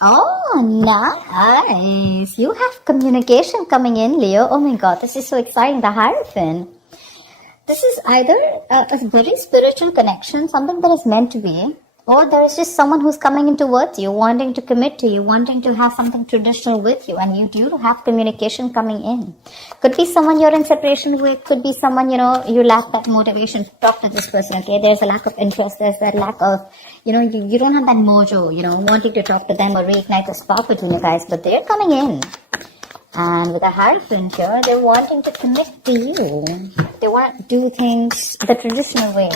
Oh, nice. You have communication coming in, Leo. Oh my God, this is so exciting. The Hierophant. This is either a very spiritual connection, something that is meant to be, or there is just someone who's coming in towards you, wanting to commit to you, wanting to have something traditional with you, and you do have communication coming in. Could be someone you're in separation with, could be someone, you lack that motivation to talk to this person, okay? There's a lack of interest, there's that lack of, you don't have that mojo, wanting to talk to them or reignite the spark between you guys, but they're coming in. And with a Hierophant here, they're wanting to commit to you. They want to do things the traditional way.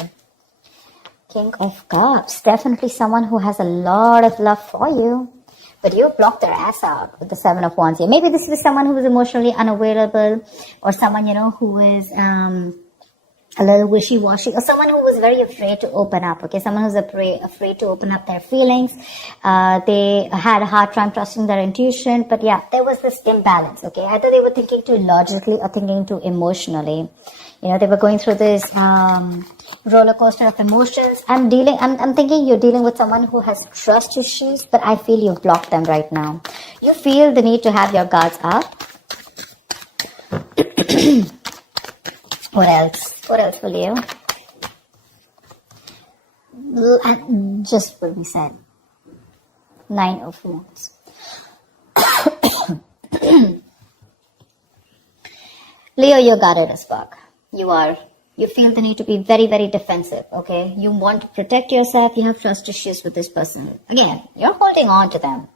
King of Cups. Definitely someone who has a lot of love for you. But you blocked their ass out with the Seven of Wands here. Maybe this was someone who was emotionally unavailable. Or someone, who is a little wishy-washy. Or someone who was very afraid to open up. Okay, someone who's afraid to open up their feelings. They had a hard time trusting their intuition. But yeah, there was this imbalance. Okay, either they were thinking too logically or thinking too emotionally. They were going through this roller coaster of emotions. I'm thinking you're dealing with someone who has trust issues, but I feel you've blocked them right now. You feel the need to have your guards up. What else? What else for you? And just what we said. 9 of Wands. Leo, you're guarded as fuck. You feel the need to be very, very defensive, okay? You want to protect yourself. You have trust issues with this person. Again, you're holding on to them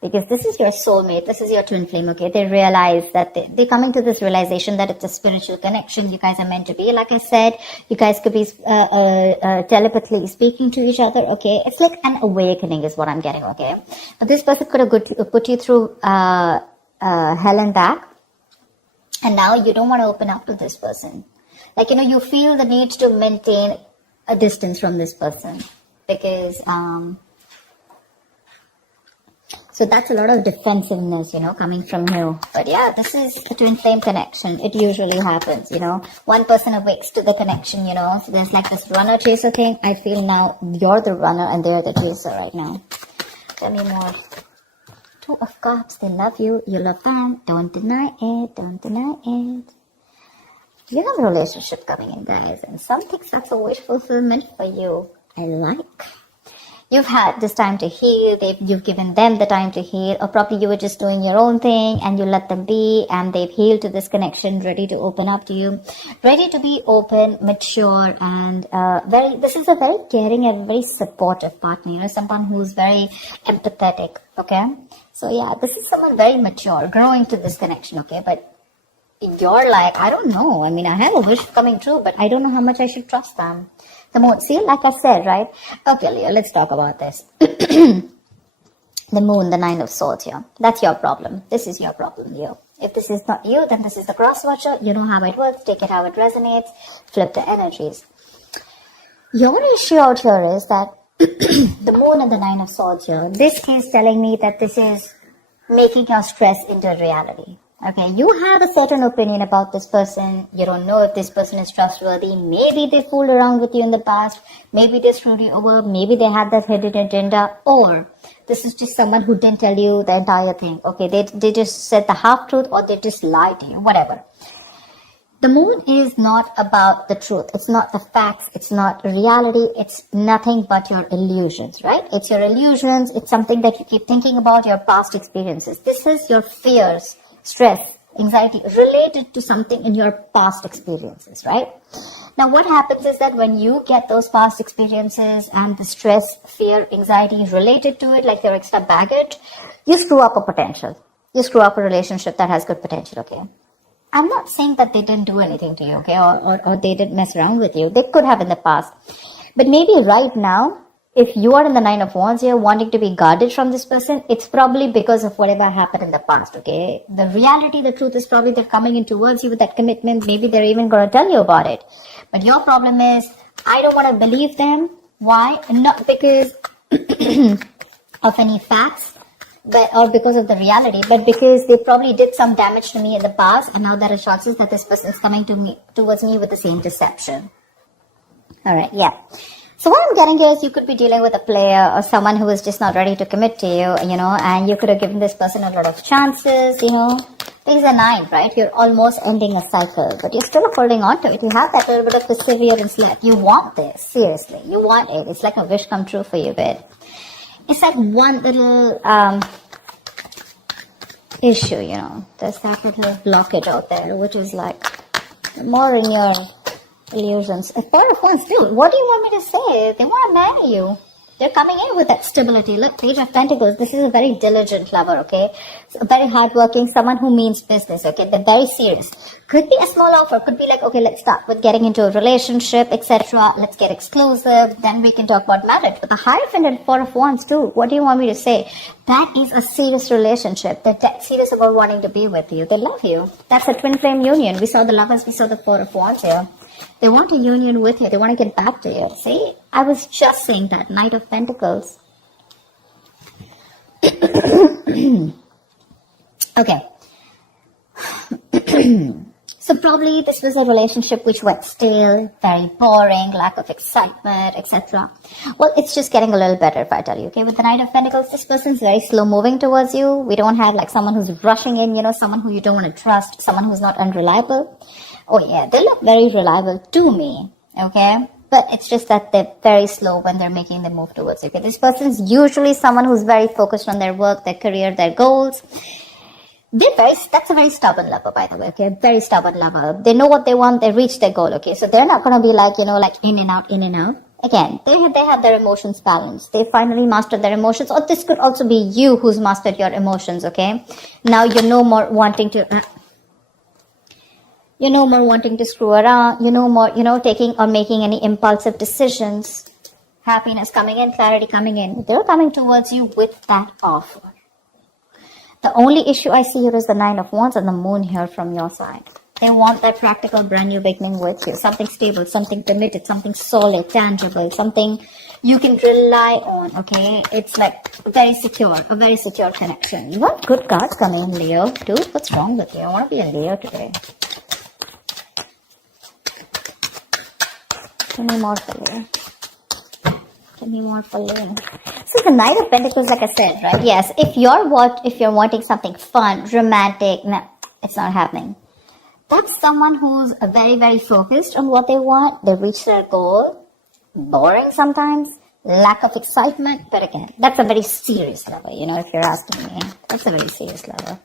because this is your soulmate. This is your twin flame, okay? They realize that they're coming to this realization that it's a spiritual connection. You guys are meant to be. Like I said, you guys could be telepathically speaking to each other, okay? It's like an awakening is what I'm getting, okay? But this person could have put you through hell and back. And now you don't want to open up to this person. Like, you feel the need to maintain a distance from this person. Because, so that's a lot of defensiveness, coming from you. But yeah, this is a twin flame connection. It usually happens, One person awakes to the connection, So there's like this runner chaser thing. I feel now you're the runner and they're the chaser right now. Tell me more. 2 of Cups, they love you, you love them, don't deny it, don't deny it. You have a relationship coming in, guys, and some things that's a wish fulfillment for you. I like. You've had this time to heal, you've given them the time to heal, or probably you were just doing your own thing and you let them be, and they've healed to this connection, ready to open up to you, ready to be open, mature, and this is a very caring and very supportive partner, someone who's very empathetic, okay? So yeah, this is someone very mature, growing to this connection, okay? But you're like, I don't know. I mean, I have a wish coming true, but I don't know how much I should trust them. The moon, see, like I said, right? Okay, Leo, let's talk about this. The moon, the 9 of Swords here. That's your problem. This is your problem, Leo. If this is not you, then this is the cross watcher. You know how it works. Take it how it resonates. Flip the energies. Your issue out here is that the moon and the 9 of Swords here, this is telling me that this is making your stress into reality. Okay, you have a certain opinion about this person. You don't know if this person is trustworthy. Maybe they fooled around with you in the past. Maybe they screwed you over. Maybe they had that hidden agenda. Or this is just someone who didn't tell you the entire thing. Okay, they just said the half truth, or they just lied to you, whatever. The moon is not about the truth. It's not the facts. It's not reality. It's nothing but your illusions, right? It's your illusions. It's something that you keep thinking about, your past experiences. This is your fears, stress, anxiety related to something in your past experiences, right? Now, what happens is that when you get those past experiences and the stress, fear, anxiety related to it, like your extra baggage, you screw up a potential. You screw up a relationship that has good potential, okay? I'm not saying that they didn't do anything to you, okay, or they didn't mess around with you. They could have in the past. But maybe right now, if you are in the 9 of Wands here, wanting to be guarded from this person, it's probably because of whatever happened in the past, okay? The reality, the truth is probably they're coming in towards you with that commitment. Maybe they're even going to tell you about it. But your problem is, I don't want to believe them. Why? Not because of any facts, or because of the reality, but because they probably did some damage to me in the past, and now there are chances that this person is coming towards me with the same deception. All right, yeah. So what I'm getting here is you could be dealing with a player or someone who is just not ready to commit to you, and you could have given this person a lot of chances, These are 9, right? You're almost ending a cycle, but you're still holding on to it. You have that little bit of perseverance left. You want this, seriously. You want it. It's like a wish come true for you, babe. It's like one little issue, There's that little blockage out there, which is like more in your illusions. A Four of Wands too. What do you want me to say? They want to marry you. They're coming in with that stability. Look, Page of Pentacles. This is a very diligent lover, okay? A very hardworking, someone who means business, okay? They're very serious. Could be a small offer. Could be like, okay, let's start with getting into a relationship, etc. Let's get exclusive. Then we can talk about marriage. But the Hierophant and Four of Wands too. What do you want me to say? That is a serious relationship. They're serious about wanting to be with you. They love you. That's a twin flame union. We saw the Lovers. We saw the Four of Wands here. They want a union with you. They want to get back to you. See? I was just saying that. Knight of Pentacles. Okay. So probably this was a relationship which went stale, very boring, lack of excitement, etc. Well, it's just getting a little better if I tell you, okay? With the Knight of Pentacles, this person's very slow moving towards you. We don't have like someone who's rushing in, someone who you don't want to trust, someone who's not unreliable. Oh yeah, they look very reliable to me, okay? But it's just that they're very slow when they're making the move towards you, okay? This person's usually someone who's very focused on their work, their career, their goals. That's a very stubborn lover, by the way, okay? Very stubborn lover. They know what they want, they reach their goal, okay? So they're not going to be like, like in and out, in and out. Again, they have their emotions balanced. They finally mastered their emotions. Or this could also be you who's mastered your emotions, okay? Now you're no more wanting to... You're no more wanting to screw around. You're no more, taking or making any impulsive decisions. Happiness coming in, clarity coming in. They're coming towards you with that offer. The only issue I see here is the Nine of Wands and the Moon here from your side. They want that practical brand new beginning with you. Something stable, something committed, something solid, tangible, something you can rely on, okay? It's like a very secure connection. You want good cards coming in, Leo. Dude, what's wrong with you? I want to be a Leo today. Give me more for Leo. Give me more for Leo. So the Knight of Pentacles, like I said, right? Yes, if you're wanting something fun, romantic, no, it's not happening. That's someone who's very, very focused on what they want. They reach their goal. Boring sometimes. Lack of excitement. But again, that's a very serious lover, if you're asking me. That's a very serious lover.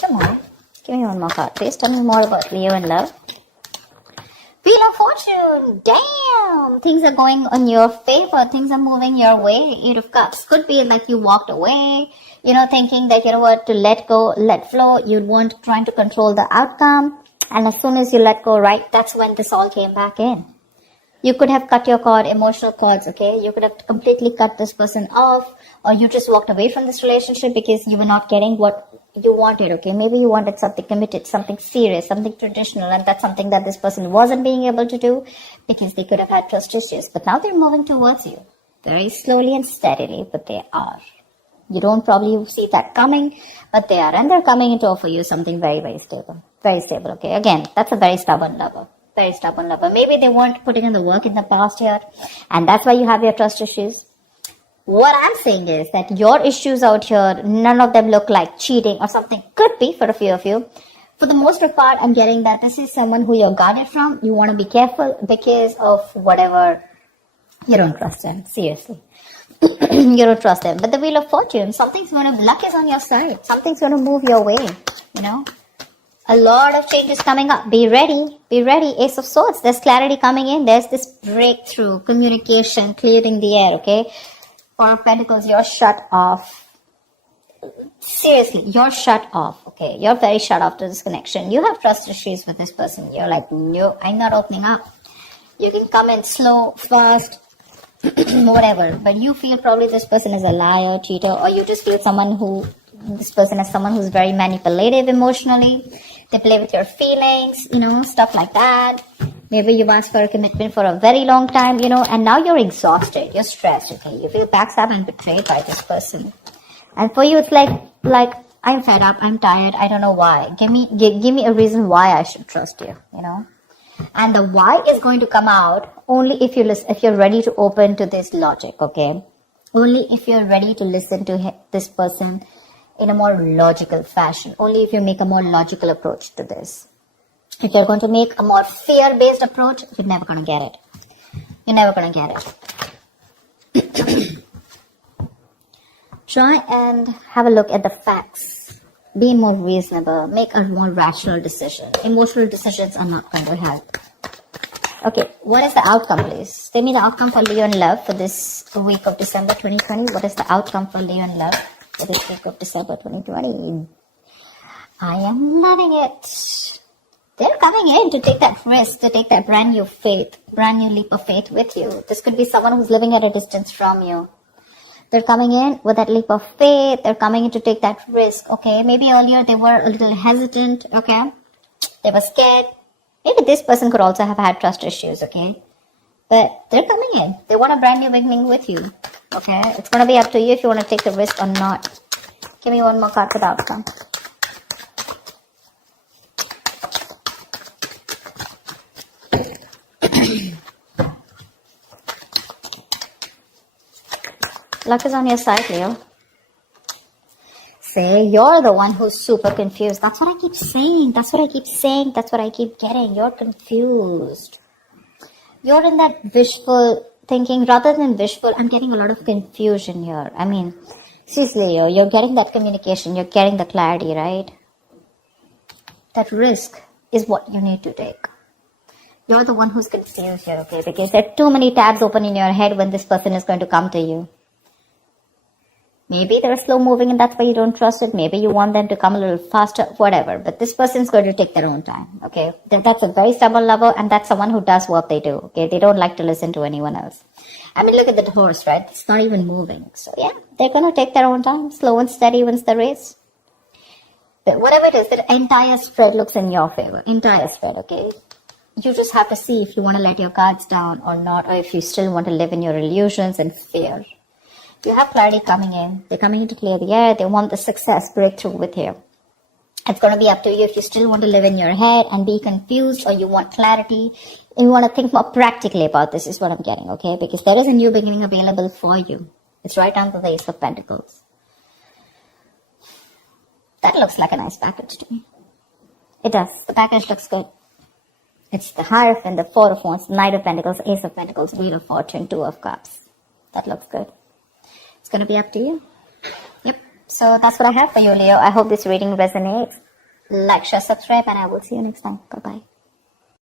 Come on. Give me one more card, please. Tell me more about Leo and love. Wheel of Fortune. Damn. Things are going on your favor. Things are moving your way. 8 of Cups. Could be like you walked away, thinking that, to let go, let flow. You weren't trying to control the outcome. And as soon as you let go, right, that's when this all came back in. You could have cut your cord, emotional cords, okay? You could have completely cut this person off, or you just walked away from this relationship because you were not getting what you wanted, okay? Maybe you wanted something committed, something serious, something traditional, and that's something that this person wasn't being able to do because they could have had trust issues. But now they're moving towards you very slowly and steadily, but they are. You don't probably see that coming, but they are, and they're coming in to offer you something very, very stable. Very stable, okay? Again, that's a very stubborn lover. Very stubborn lover. Maybe they weren't putting in the work in the past year, and that's why you have your trust issues. What I'm saying is that your issues out here, none of them look like cheating or something. Could be for a few of you. For the most part, I'm getting that this is someone who you're guarded from. You want to be careful because of whatever. You don't trust them. Seriously. You don't trust them. But the Wheel of Fortune, luck is on your side. Something's going to move your way, A lot of changes coming up. Be ready. Be ready. Ace of Swords. There's clarity coming in. There's this breakthrough, communication, clearing the air, okay? Four of Pentacles, you're shut off. Seriously, you're shut off, okay? You're very shut off to this connection. You have trust issues with this person. You're like, no, I'm not opening up. You can come in slow, fast, whatever. But you feel probably this person is a liar, cheater, or you just feel this person is someone who's very manipulative emotionally. They play with your feelings, stuff like that. Maybe you've asked for a commitment for a very long time, and now you're exhausted. You're stressed, okay? You feel backstabbed and betrayed by this person. And for you, it's like I'm fed up, I'm tired, I don't know why. Give me a reason why I should trust you, you know. And the why is going to come out only if you're ready to open to this logic, okay? Only if you're ready to listen to this person in a more logical fashion. Only if you make a more logical approach to this. If you're going to make a more fear-based approach, you're never going to get it. You're never going to get it. Try and have a look at the facts. Be more reasonable. Make a more rational decision. Emotional decisions are not going to help. Okay, what is the outcome, please? Tell me the outcome for Leo in love for this week of December 2020. What is the outcome for Leo in love for this week of December 2020? I am loving it. They're coming in to take that risk, to take that brand new leap of faith with you. This could be someone who's living at a distance from you. They're coming in with that leap of faith. They're coming in to take that risk, okay? Maybe earlier they were a little hesitant, okay? They were scared. Maybe this person could also have had trust issues, okay? But they're coming in. They want a brand new beginning with you, okay? It's going to be up to you if you want to take the risk or not. Give me one more card for the outcome. Luck is on your side, Leo. Say you're the one who's super confused. That's what I keep saying. That's what I keep saying. That's what I keep getting. You're confused. You're in that wishful thinking rather than wishful. I'm getting a lot of confusion here. I mean, seriously, Leo, you're getting that communication. You're getting the clarity, right? That risk is what you need to take. You're the one who's confused here, okay? Because there are too many tabs open in your head when this person is going to come to you. Maybe they're slow moving and that's why you don't trust it. Maybe you want them to come a little faster, whatever. But this person's going to take their own time, okay? That's a very stubborn lover and that's someone who does what they do, okay? They don't like to listen to anyone else. I mean, look at the horse, right? It's not even moving. So yeah, they're going to take their own time. Slow and steady wins the race. But whatever it is, the entire spread looks in your favor. Entire spread, okay? You just have to see if you want to let your cards down or not, or if you still want to live in your illusions and fear. You have clarity coming in. They're coming in to clear the air. They want the success breakthrough with you. It's going to be up to you if you still want to live in your head and be confused, or you want clarity. You want to think more practically about this is what I'm getting, okay? Because there is a new beginning available for you. It's right under the Ace of Pentacles. That looks like a nice package to me. It does. The package looks good. It's the Hierophant, the Four of Wands, Knight of Pentacles, Ace of Pentacles, Wheel of Fortune, Two of Cups. That looks good. It's going to be up to you. Yep. So that's what I have for you, Leo. I hope this reading resonates. Like, share, subscribe, and I will see you next time. Bye-bye.